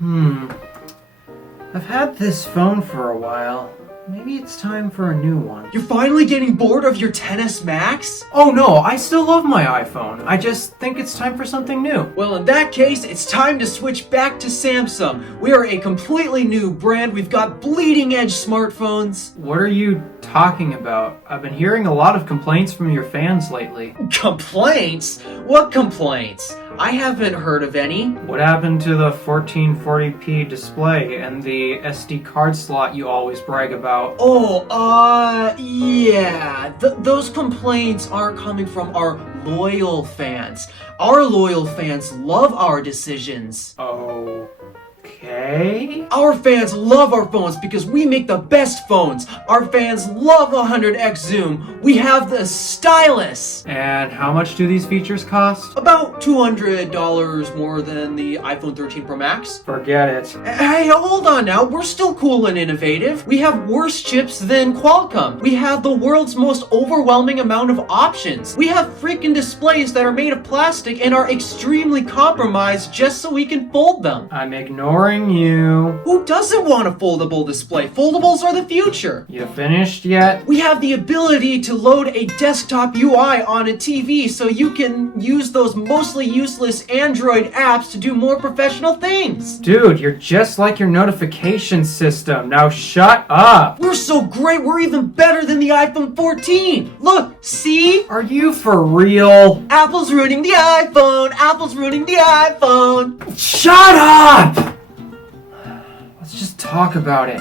I've had this phone for a while. Maybe it's time for a new one. You're finally getting bored of your XS Max? Oh no, I still love my iPhone. I just think it's time for something new. Well, in that case, it's time to switch back to Samsung. We are a completely new brand. We've got bleeding edge smartphones. What are you talking about? I've been hearing a lot of complaints from your fans lately. Complaints? What complaints? I haven't heard of any. What happened to the 1440p display and the SD card slot you always brag about? Yeah. Those complaints aren't coming from our loyal fans. Our loyal fans love our decisions. Okay. Our fans love our phones because we make the best phones. Our fans love 100x zoom. We have the stylus. And how much do these features cost? About $200 more than the iPhone 13 Pro Max. Forget it. Hey, hold on now. We're still cool and innovative. We have worse chips than Qualcomm. We have the world's most overwhelming amount of options. We have freaking displays that are made of plastic and are extremely compromised just so we can fold them. I'm ignoring you. Who doesn't want a foldable display? Foldables are the future. You finished yet? We have the ability to load a desktop UI on a TV so you can use those mostly useless Android apps to do more professional things. Dude, you're just like your notification system. Now shut up. We're so great, we're even better than the iPhone 14. Look, see? Are you for real? Apple's ruining the iPhone. Apple's ruining the iPhone. Shut up! Let's just talk about it.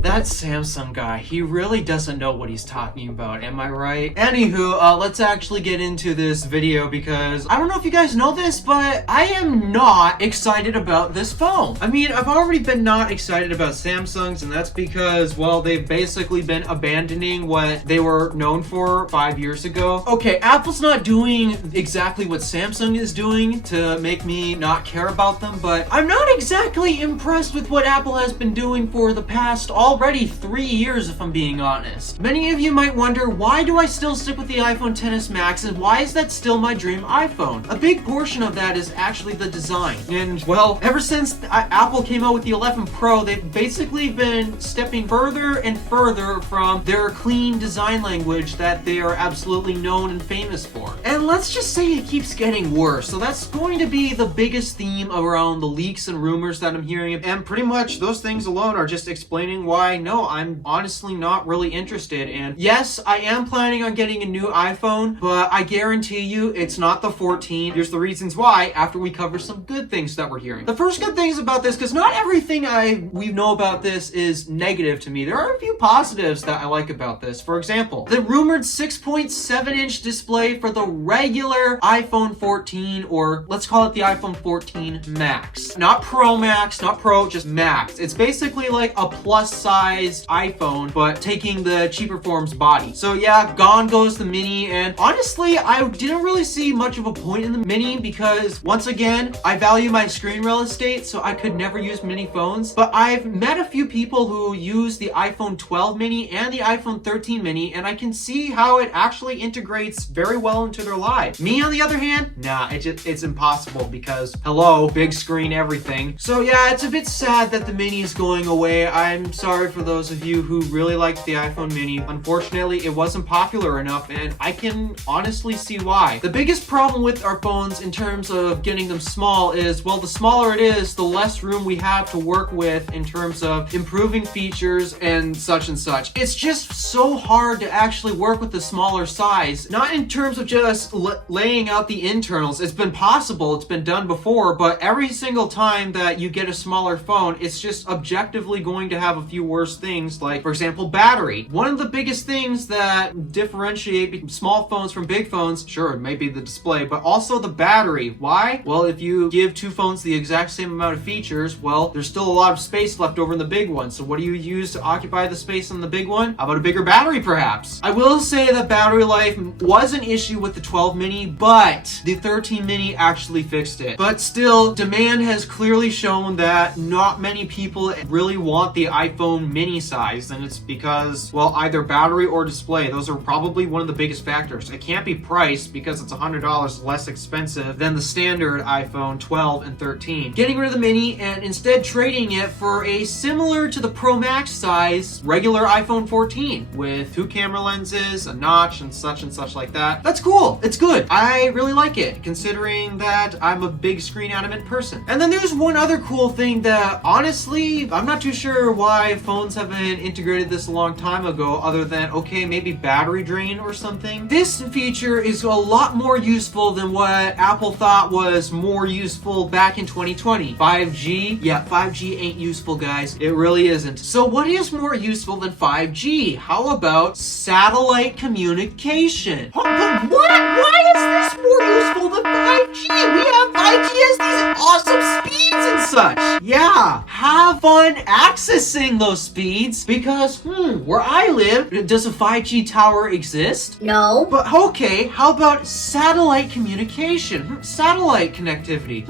That Samsung guy, he really doesn't know what he's talking about, am I right? Anywho, let's actually get into this video because I don't know if you guys know this, but I am not excited about this phone. I mean, I've already been not excited about Samsungs, and that's because, well, they've basically been abandoning what they were known for 5 years ago. Okay, Apple's not doing exactly what Samsung is doing to make me not care about them, but I'm not exactly impressed with what Apple has been doing for the past already 3 years, if I'm being honest. Many of you might wonder, why do I still stick with the iPhone XS Max and why is that still my dream iPhone? A big portion of that is actually the design. And, well, ever since Apple came out with the 11 Pro, they've basically been stepping further and further from their clean design language that they are absolutely known and famous for. And let's just say it keeps getting worse. So that's going to be the biggest theme around the leaks and rumors that I'm hearing. And pretty much those things alone are just explaining why no, I'm honestly not really interested. And yes, I am planning on getting a new iPhone, but I guarantee you it's not the 14. Here's the reasons why after we cover some good things that we're hearing. The first good things about this, because not everything we know about this is negative to me. There are a few positives that I like about this. For example, the rumored 6.7-inch display for the regular iPhone 14, or let's call it the iPhone 14 Max. Not Pro Max, not Pro, just Max. It's basically like a plus size iPhone, but taking the cheaper form's body. So yeah, gone goes the mini, and honestly, I didn't really see much of a point in the mini because, once again, I value my screen real estate, so I could never use mini phones. But I've met a few people who use the iPhone 12 mini and the iPhone 13 mini, and I can see how it actually integrates very well into their lives. Me, on the other hand, nah, it's impossible because, hello, big screen, everything. So yeah, it's a bit sad that the mini is going away. I'm sorry for those of you who really liked the iPhone mini. Unfortunately, it wasn't popular enough, and I can honestly see why. The biggest problem with our phones in terms of getting them small is, well, the smaller it is, the less room we have to work with in terms of improving features and such and such. It's just so hard to actually work with the smaller size. Not in terms of just laying out the internals. It's been possible, it's been done before, but every single time that you get a smaller phone, it's just objectively going to have a few worse things, like, for example, battery. One of the biggest things that differentiate small phones from big phones, sure, it may be the display, but also the battery. Why? Well, if you give two phones the exact same amount of features, well, there's still a lot of space left over in the big one. So what do you use to occupy the space in the big one? How about a bigger battery, perhaps? I will say that battery life was an issue with the 12 mini, but the 13 mini actually fixed it. But still, demand has clearly shown that not many people really want the iPhone 11 mini size, then it's because, well, either battery or display. Those are probably one of the biggest factors. It can't be price because it's $100 less expensive than the standard iPhone 12 and 13. Getting rid of the mini and instead trading it for a similar to the Pro Max size regular iPhone 14 with 2 camera lenses, a notch, and such like that. That's cool. It's good. I really like it, considering that I'm a big screen adamant person. And then there's one other cool thing that, honestly, I'm not too sure why phones haven't integrated this a long time ago, other than, okay, maybe battery drain or something. This feature is a lot more useful than what Apple thought was more useful back in 2020. 5G? Yeah, 5G ain't useful, guys. It really isn't. So what is more useful than 5G? How about satellite communication? But what? Why is this more useful than 5G? We have 5G has these awesome speeds and such. Yeah, have fun accessing those speeds because, where I live, does a 5G tower exist? No. But okay, how about satellite communication? Satellite connectivity.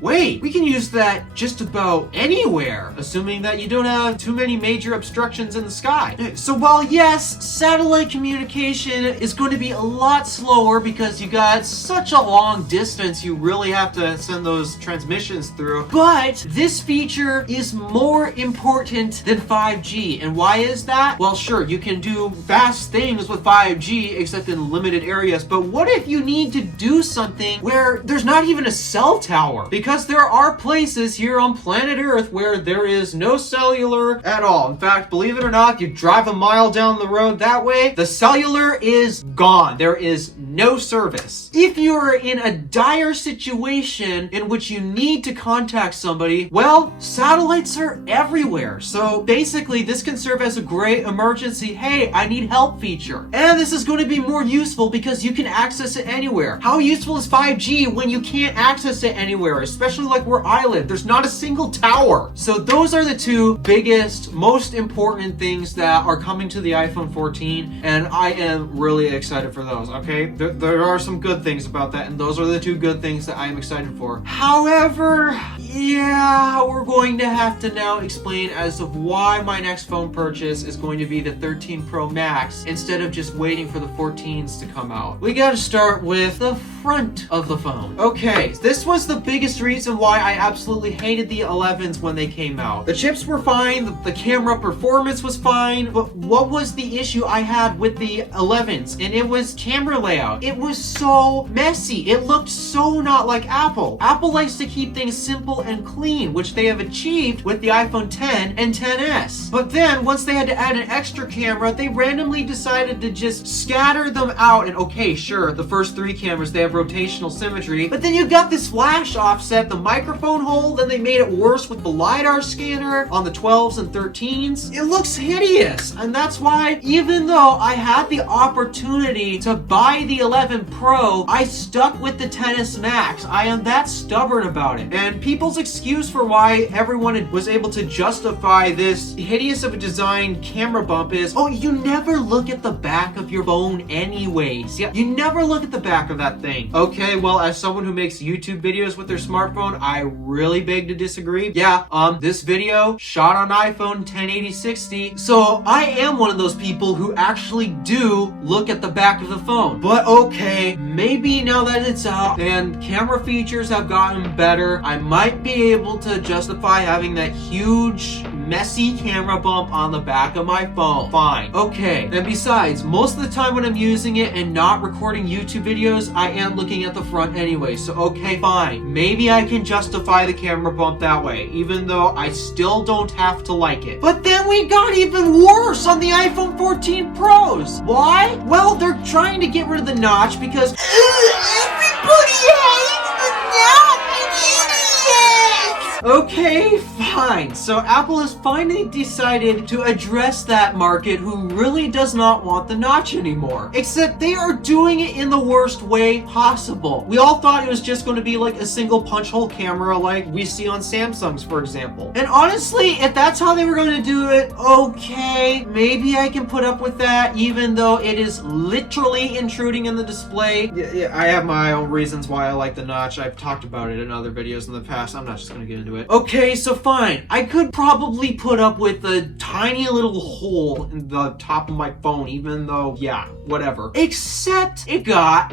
Wait, we can use that just about anywhere, assuming that you don't have too many major obstructions in the sky. So while yes, satellite communication is going to be a lot slower because you got such a long distance you really have to send those transmissions through, but this feature is more important than 5G. And why is that? Well, sure, you can do fast things with 5G except in limited areas, but what if you need to do something where there's not even a cell tower? Because there are places here on planet Earth where there is no cellular at all. In fact, believe it or not, you drive a mile down the road that way, the cellular is gone. There is no service. If you're in a dire situation in which you need to contact somebody, well, satellites are everywhere. So basically, this can serve as a great emergency, hey, I need help feature. And this is going to be more useful because you can access it anywhere. How useful is 5G when you can't access it anywhere, especially like where I live? There's not a single tower. So those are the two biggest, most important things that are coming to the iPhone 14, and I am really excited for those, okay? There are some good things about that, and those are the two good things that I am excited for. However, yeah, we're going to have to now explain as of why my next phone purchase is going to be the 13 Pro Max instead of just waiting for the 14s to come out. We gotta start with the front of the phone. Okay, this was the biggest reason why I absolutely hated the 11s when they came out. The chips were fine, the camera performance was fine, but what was the issue I had with the 11s? And it was camera layout. It was so messy. It looked so not like Apple. Apple likes to keep things simple and clean, which they have achieved with the iPhone 10 and 10s. But then, once they had to add an extra camera, they randomly decided to just scatter them out. And okay, sure, the first 3 cameras, they have rotational symmetry, but then you got this flash offset, the microphone hole, then they made it worse with the LiDAR scanner on the 12s and 13s. It looks hideous, and that's why, even though I had the opportunity to buy the 11 Pro, I stuck with the 10s Max. I am that stubborn about it. And people's excuse for why everyone was able to justify this hideous of a design camera bump is, oh, you never look at the back of your phone anyways. Yeah, you never look at the back of that thing. Okay, well, as someone who makes YouTube videos with their smartphone, I really beg to disagree. Yeah, this video shot on iPhone 1080/60, so I am one of those people who actually do look at the back of the phone. But okay, maybe now that it's out and camera features have gotten better, I might be able to justify having that huge, messy camera bump on the back of my phone. Fine. Okay, and besides, most of the time when I'm using it and not recording YouTube videos, I am looking at the front anyway, so okay, fine. Maybe I can justify the camera bump that way, even though I still don't have to like it. But then we got even worse on the iPhone 14 Pros. Why? Well, they're trying to get rid of the notch because everybody hates the notch, you idiots! Okay, fine. So Apple has finally decided to address that market who really does not want the notch anymore. Except they are doing it in the worst way possible. We all thought it was just going to be like a single punch hole camera like we see on Samsung's, for example. And honestly, if that's how they were going to do it, okay, maybe I can put up with that, even though it is literally intruding in the display. Yeah, I have my own reasons why I like the notch. I've talked about it in other videos in the past. I'm not just going to get into into it. Okay, so fine. I could probably put up with a tiny little hole in the top of my phone, even though, yeah, whatever. Except it got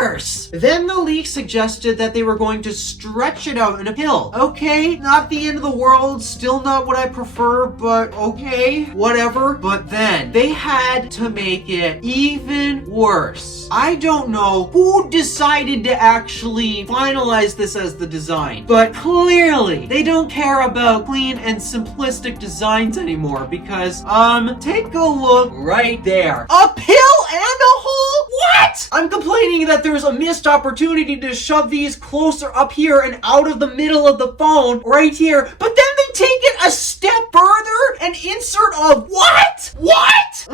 worse. Then the leak suggested that they were going to stretch it out in a pill. Okay, not the end of the world, still not what I prefer, but okay, whatever. But then they had to make it even worse. I don't know who decided to actually finalize this as the design, but clearly they don't care about clean and simplistic designs anymore because, take a look right there. A pill and a hole? What? I'm complaining that there's a missed opportunity to shove these closer up here and out of the middle of the phone right here, but then they take it a step further and insert a what? What?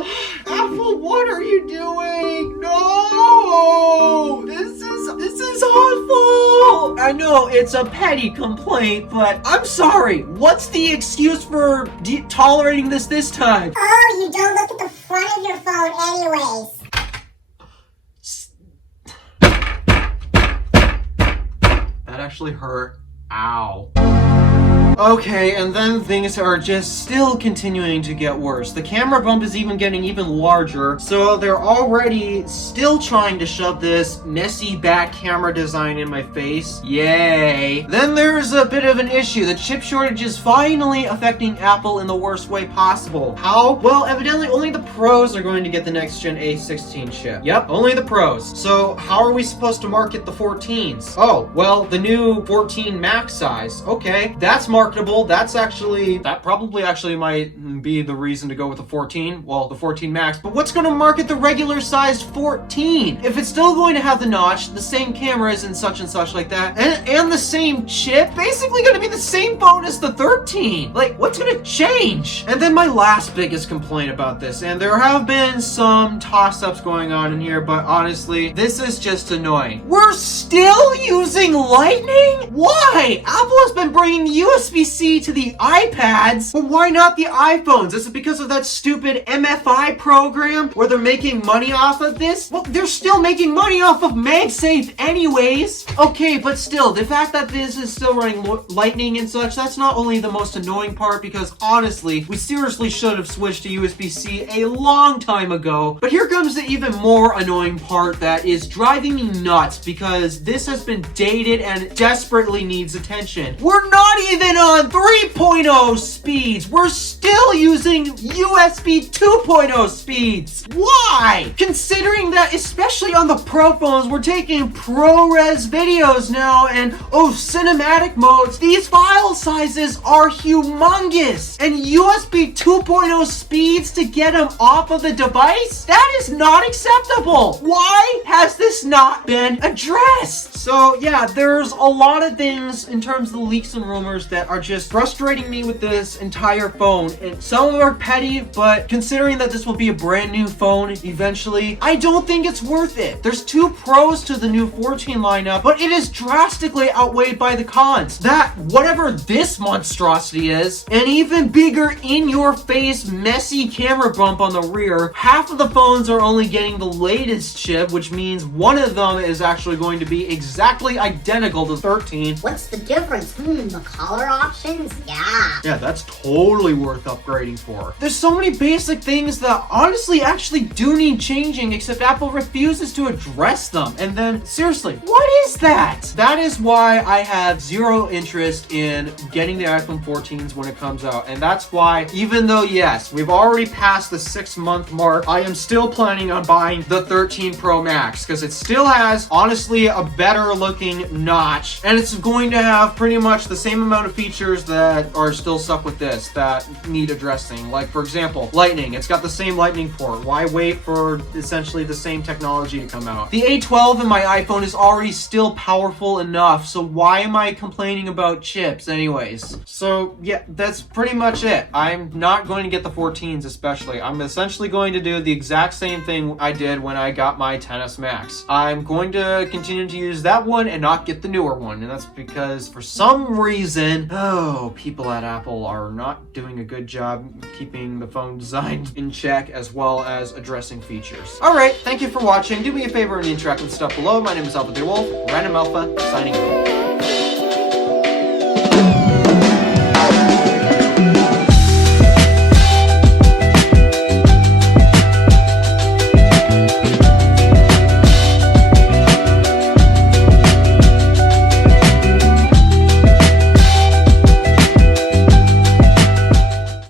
Apple, what are you doing? No! This is awful! I know it's a petty complaint, but I'm sorry. What's the excuse for tolerating this time? Oh, you don't look at the front of your phone anyways. That actually hurt. Ow. Okay, and then things are just still continuing to get worse. The camera bump is even getting even larger, so they're already still trying to shove this messy back camera design in my face. Yay. Then there's a bit of an issue. The chip shortage is finally affecting Apple in the worst way possible. How? Well, evidently only the pros are going to get the next gen A16 chip. Yep, only the pros. So how are we supposed to market the 14s? Oh, well, the new 14 max size. Okay, that's marketable. That probably actually might be the reason to go with the 14. Well, the 14 max. But what's going to market the regular sized 14? If it's still going to have the notch, the same cameras and such like that, and the same chip, basically going to be the same phone as the 13. Like, what's going to change? And then my last biggest complaint about this, and there have been some toss-ups going on in here, but honestly, this is just annoying. We're still using Lightning? Why? Apple has been bringing USB-C to the iPads, but why not the iPhones? Is it because of that stupid MFI program where they're making money off of this? Well, they're still making money off of MagSafe anyways. Okay, but still, the fact that this is still running Lightning and such, that's not only the most annoying part, because honestly, we seriously should have switched to USB-C a long time ago. But here comes the even more annoying part that is driving me nuts, because this has been dated and desperately needs attention. We're not even on 3.0 speeds. We're still using USB 2.0 speeds. Why? Considering that, especially on the Pro phones, we're taking ProRes videos now and, cinematic modes. These file sizes are humongous. And USB 2.0 speeds to get them off of the device? That is not acceptable. Why has this not been addressed? So yeah, there's a lot of things in terms of the leaks and rumors that are just frustrating me with this entire phone. And some of them are petty, but considering that this will be a brand new phone eventually, I don't think it's worth it. There's two pros to the new 14 lineup, but it is drastically outweighed by the cons. That, whatever this monstrosity is, an even bigger in-your-face messy camera bump on the rear, half of the phones are only getting the latest chip, which means one of them is actually going to be exactly identical to 13. What's the difference? The color options? Yeah, that's totally worth upgrading for. There's so many basic things that honestly actually do need changing, except Apple refuses to address them. And then, seriously, what is that? That is why I have zero interest in getting the iPhone 14s when it comes out. And that's why, even though, yes, we've already passed the 6-month mark, I am still planning on buying the 13 Pro Max, because it still has, honestly, a better looking notch, and it's going to have pretty much the same amount of features that are still stuck with this that need addressing. Like, for example, Lightning. It's got the same Lightning port. Why wait for essentially the same technology to come out? The A12 in my iPhone is already still powerful enough, so why am I complaining about chips anyways? So yeah, that's pretty much it. I'm not going to get the 14s especially. I'm essentially going to do the exact same thing I did when I got my XS Max. I'm going to continue to use that one and not get the newer one, and that's because for some reason, people at Apple are not doing a good job keeping the phone design in check as well as addressing features. Alright, thank you for watching. Do me a favor and interact with stuff below. My name is DeWolf, Random Alpha, signing off.